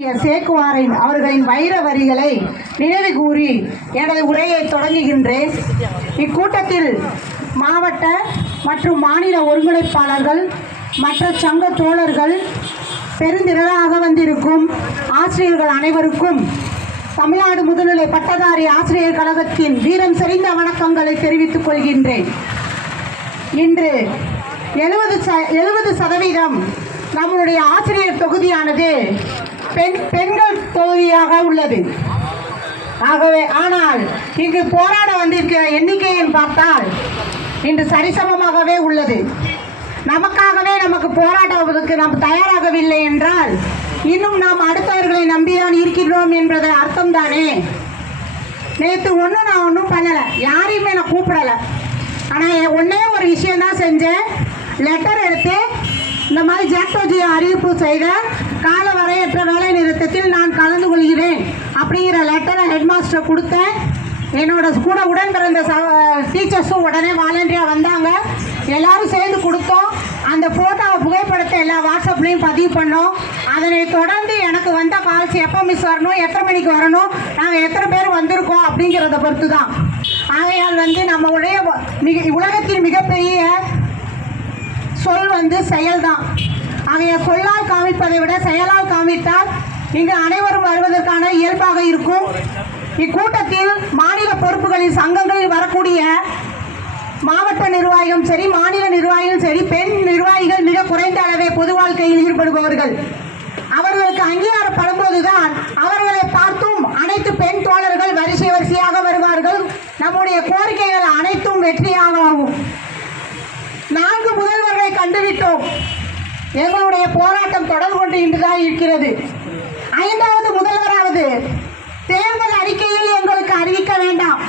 சேக்குவாரின் அவர்களின் வைர வரிகளை நினைவு கூறி எனது உரையை தொடங்குகின்றேன். இக்கூட்டத்தில் மாவட்ட மற்றும் மாநில ஒருங்கிணைப்பாளர்கள், மற்ற சங்க தோழர்கள், பெருந்திரளாக வந்திருக்கும் ஆசிரியர்கள் அனைவருக்கும் தமிழ்நாடு முதுநிலை பட்டதாரி ஆசிரியர் கழகத்தின் வீரம் செறிந்த வணக்கங்களை தெரிவித்துக் கொள்கின்றேன். இன்று 70% நம்முடைய ஆசிரியர் தொகுதியானது பெண்கள் தொகுதியாக உள்ளது. ஆகவே ஆனால் இங்கு போராட வந்திருக்கிற எண்ணிக்கையை பார்த்தால் இன்று சரிசமமாகவே உள்ளது. நமக்கு போராடுவதற்கு நாம் தயாராகவில்லை என்றால் இன்னும் நாம் அடுத்தவர்களை நம்பிதான் இருக்கின்றோம் என்பது அர்த்தம் தானே. நேற்று நான் ஒன்றும் பண்ணலை, யாரையுமே நான் கூப்பிடலை. ஆனால் ஒன்றே ஒரு விஷயம்தான் செஞ்சேன். லெட்டர் எடுத்து இந்த மாதிரி ஜாக்டோஜி அறிவிப்பு செய்த கால வரையற்ற வேலை நிறுத்தத்தில் நான் கலந்து கொள்கிறேன் அப்படிங்கிற லெட்டரை ஹெட்மாஸ்டர் கொடுத்தேன். என்னோட கூட உடன் பிறந்த டீச்சர்ஸும் உடனே வாலண்டியாக வந்தாங்க. எல்லாரும் சேர்ந்து கொடுத்தோம். அந்த ஃபோட்டோவை புகைப்படத்தை எல்லா வாட்ஸ்அப்லேயும் பதிவு பண்ணோம். அதனை தொடர்ந்து எனக்கு வந்த கால்ஸ் எப்போ மிஸ் வரணும், எத்தனை மணிக்கு வரணும், நாங்கள் எத்தனை பேர் வந்திருக்கோம் அப்படிங்கிறத பொறுத்து தான். ஆகையால் நம்மளுடைய உலகத்தின் மிகப்பெரிய சொல் செயல்தான். ஆகைய சொல்லால் காமிப்பதை விட செயலால் காமித்தால் இங்கு அனைவரும் வருவதற்கான இயல்பாக இருக்கும். இக்கூட்டத்தில் மாநில பொறுப்புகளின் சங்கங்களில் வரக்கூடிய மாவட்ட நிர்வாகியும் சரி, மாநில நிர்வாகிகளும் சரி, பெண் நிர்வாகிகள் மிக குறைந்த அளவே பொது வாழ்க்கையில் ஈடுபடுபவர்கள். அவர்களுக்கு அங்கீகாரப்படும் போதுதான் அவர்களை பார்த்தும் அனைத்து பெண் தோழர்கள் வரிசையாக வருவார்கள். நம்முடைய கோரிக்கைகள் அனைத்தும் வெற்றியாக ஆகும். 4 முதல்வர்களை கண்டுவிட்டோம். எங்களுடைய போராட்டம் தொடர்பு கொண்டு இன்றுதான் இருக்கிறது. 5வது முதல்வராவது தேர்தல் அறிக்கையில் எங்களுக்கு அறிவிக்க வேண்டாம்.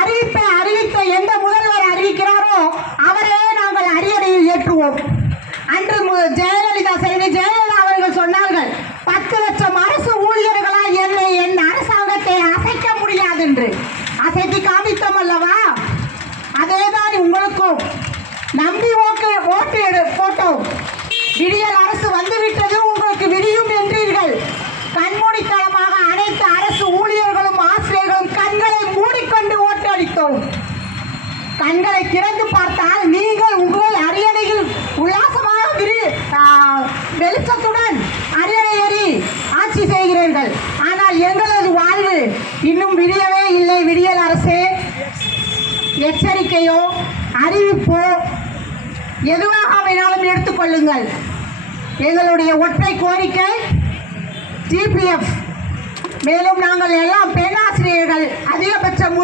அறிவித்த எந்த முதல்வர் அறிவிக்கிறாரோ அவரே நாங்கள் அரியணையில் ஏற்றுவோம். அன்று ஜெயலலிதா அவர்கள் சொன்னார்கள், 10 லட்சம் அரசு ஊழியர்களால் என் அரசாங்கத்தை அசைக்க முடியாது என்று. அசைத்து காமித்தோம் அல்லவா? அதேதான் உங்களுக்கும். நம்பி ஓட்டு போட்டோம். விடியல் அரசு வந்துவிட்டது, உங்களுக்கு விடியும் என்றீர்கள். கண்மூடித்தனமாக அனைத்து அரசு ஊழியர்களும் ஆசிரியர்களும் கண்களை மூடிக்கொண்டு ஓட்டு அளித்தோம். கண்களை திறந்து பார்த்தால் நீங்கள் உங்கள் அரியணையில் உல்லாசமாக வெளிச்சத்துடன் அரியணை ஏறி ஆட்சி செய்கிறீர்கள். ஆனால் எங்களது வாழ்வு இன்னும் விடியவே இல்லை. விடியல் அரசு எச்சரிக்கையோ அறிவிப்போ எதுவாக வேணாலும் எடுத்துக்கொள்ளுங்கள். எங்களுடைய ஒற்றை கோரிக்கை ஜிபிஎஃப். மேலும் நாங்கள் எல்லாம் பெண்ணாசிரியர்கள் அதிகபட்சம்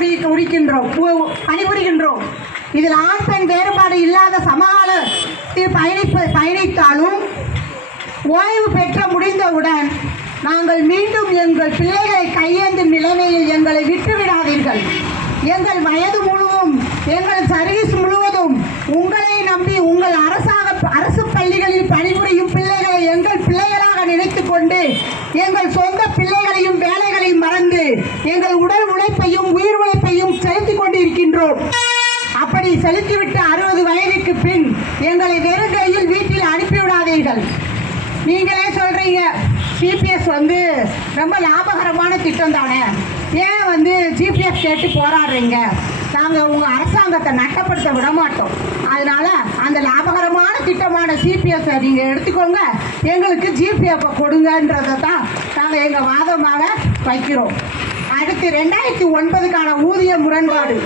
பணிபுரிகின்றோம். இதில் ஆண் பெண் வேறுபாடு இல்லாத சமகாலத்தில் பயணித்தாலும் ஓய்வு பெற்ற முடிந்தவுடன் நாங்கள் மீண்டும் எங்கள் பிள்ளைகளை கையேந்தும் நிலைமையில் எங்களை விட்டுவிடாதீர்கள். எங்கள் வயது முழுவதும், எங்கள் சர்வீஸ் முழுவதும் உங்களை நம்பி உங்கள் அரசு பள்ளிகளில் பணிபுரியும் பிள்ளைகளை எங்கள் பிள்ளைகளாக நினைத்துக் கொண்டு எங்கள் சொந்த பிள்ளைகளையும் வேலைகளையும் மறந்து எங்கள் உடல் உழைப்பையும் உயிர் உழைப்பையும் செலுத்திக் கொண்டு இருக்கின்றோம். அப்படி செலுத்திவிட்டு 60 வயதுக்கு பின் எங்களை வெறும் கையில் வீட்டில் அனுப்பிவிடாதீர்கள். நீங்களே சொல்றீங்க சிபிஎஸ் ரொம்ப லாபகரமான திட்டம் தானே, ஏன் ஜிபிஎஃப் கேட்டு போராடுறீங்க? நாங்கள் உங்கள் அரசாங்கத்தை நட்டப்படுத்த விட மாட்டோம். அதனால அந்த லாபகரமான திட்டமான சிபிஎஸ் நீங்கள் எடுத்துக்கோங்க, எங்களுக்கு ஜிபிஎஃப் கொடுங்கன்றதை தான் நாங்கள் எங்கள் வாதமாக வைக்கிறோம். அடுத்து 2009க்கான ஊதிய முரண்பாடு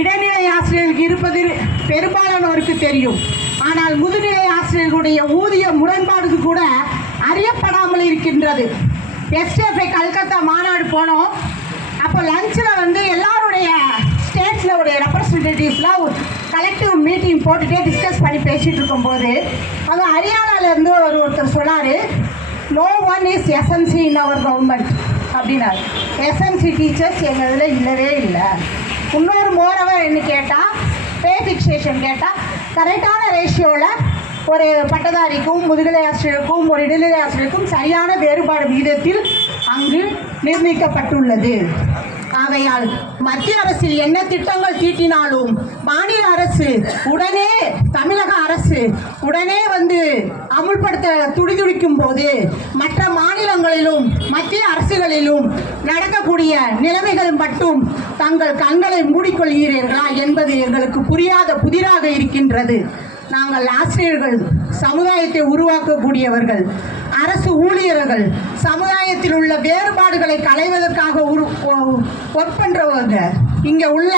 இடைநிலை ஆசிரியர்களுக்கு இருப்பதில் பெரும்பாலானோருக்கு தெரியும். ஆனால் முதுநிலை ஆசிரியர்களுடைய ஊதிய முரண்பாடுக்கு கூட அறியப்படாமல் இருக்கின்றது. எஸ்டிஎஃப்ஐ கல்கத்தா மாநாடு போனோம். அப்போ லஞ்சில் எல்லாருடைய ஸ்டேட்ஸில் உடைய ரெப்ரஸன்டேட்டிவ்ஸ்லாம் ஒரு கலெக்டிவ் மீட்டிங் போட்டுகிட்டே டிஸ்கஸ் பண்ணி பேசிகிட்டு இருக்கும்போது அங்கே ஹரியானாவிலேருந்து ஒருத்தர் சொன்னார், no one is SNC in our government அப்படின்னாரு. எஸ்என்சி டீச்சர்ஸ் எங்கள் இதில் இல்லவே இல்லை. இன்னொரு மோரவர் என்ன கேட்டால், பே ஃபிக்ஸேஷன் கேட்டால் கரெக்டான ரேஷியோவில் ஒரு பட்டதாரிக்கும் முதுகலை ஆசிரியருக்கும் ஒரு இடைநிலை ஆசிரியருக்கும் சரியான வேறுபாடு விகிதத்தில் அங்கு நிர்ணயிக்கப்பட்டுள்ளது. ஆகையால் மத்திய அரசு என்ன திட்டங்கள் தீட்டினாலும் மாநில அரசு உடனே, தமிழக அரசு உடனே அமுல்படுத்த துடிதுடிக்கும் போது மற்ற மாநில அரசுகளிலும் மத்திய அரசுகளிலும் நடக்கக்கூடிய நிலைமைகள் மட்டும் தங்கள் கண்களை மூடிக்கொள்கிறீர்களா என்பது எங்களுக்கு புரியாத புதிராக இருக்கின்றது. நாங்கள் ஆசிரியர்கள், சமுதாயத்தை உருவாக்கக்கூடியவர்கள், அரசு ஊழியர்கள், சமுதாயத்தில் உள்ள வேறுபாடுகளை களைவதற்காக ஒர்க் பண்றவங்க. இங்க உள்ள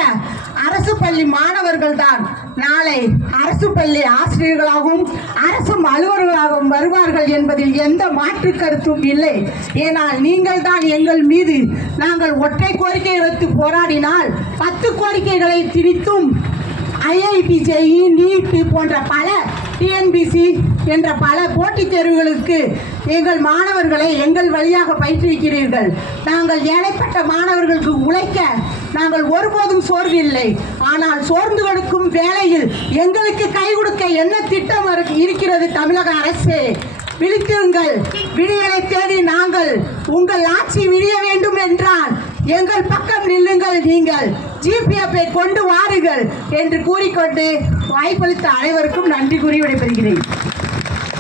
அரசு பள்ளி மாணவர்கள் தான் நாளை அரசு பள்ளி ஆசிரியர்களாகவும் அரசு அலுவலர்களாகவும் வருவார்கள் என்பதில் எந்த மாற்று கருத்தும் இல்லை. ஏனால் நீங்கள் தான் எங்கள் மீது நாங்கள் ஒற்றை கோரிக்கை வைத்து போராடினால் 10 கோரிக்கைகளை திணித்தும் ஐஐடி, ஜேஇ, நீட் போன்ற பல டிஎன்பிசி என்ற பல போட்டித் தேர்வுகளுக்கு எங்கள் மாணவர்களை எங்கள் வழியாக பயிற்றுவிக்கிறீர்கள். நாங்கள் ஏழைப்பட்ட மாணவர்களுக்கு உழைக்க நாங்கள் ஒருபோதும் சோர்வில்லை. ஆனால் சோர்ந்து கொடுக்கும் வேளையில் எங்களுக்கு கை கொடுக்க என்ன திட்டம் இருக்கிறது? தமிழக அரசே, விழித்திருங்கள். விடியலை தேடி நாங்கள் உங்கள் ஆட்சி விடிய வேண்டும் என்றால் எங்கள் பக்கம் நில்லுங்கள். நீங்கள் ஜிபிஎஃப்பை கொண்டு வாருங்கள் என்று கூறிக்கொண்டு வாய்ப்பளித்த அனைவருக்கும் நன்றி கூறி விடைபெறுகிறேன்.